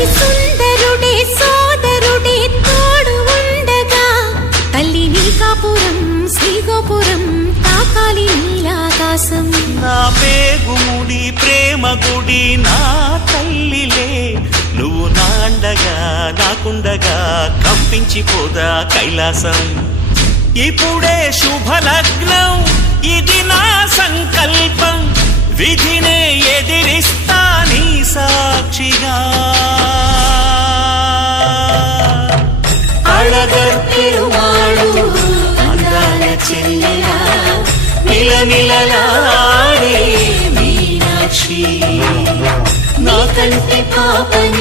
అతి సుందరుడే సోదరుడే తోడు ఉండగా తల్లి నీకాపురం శ్రీగోపురం తాకాలి నీలాకాశం. నా పేగుముడి ప్రేమ గుడి నా తల్లిలే, నువ్వు నాండగా నాకుండగా కంపించిపోదా కైలాసం. ఇప్పుడే శుభలగ్నం ఇది నా సంకల్పం, విధినే ఎదిరిస్తా నీ సాక్షిగా. అళగర్పెరుమాళు అందాల చెల్లెలా మిలమిలలాడే మీనాక్షి, నా కంటి పాపని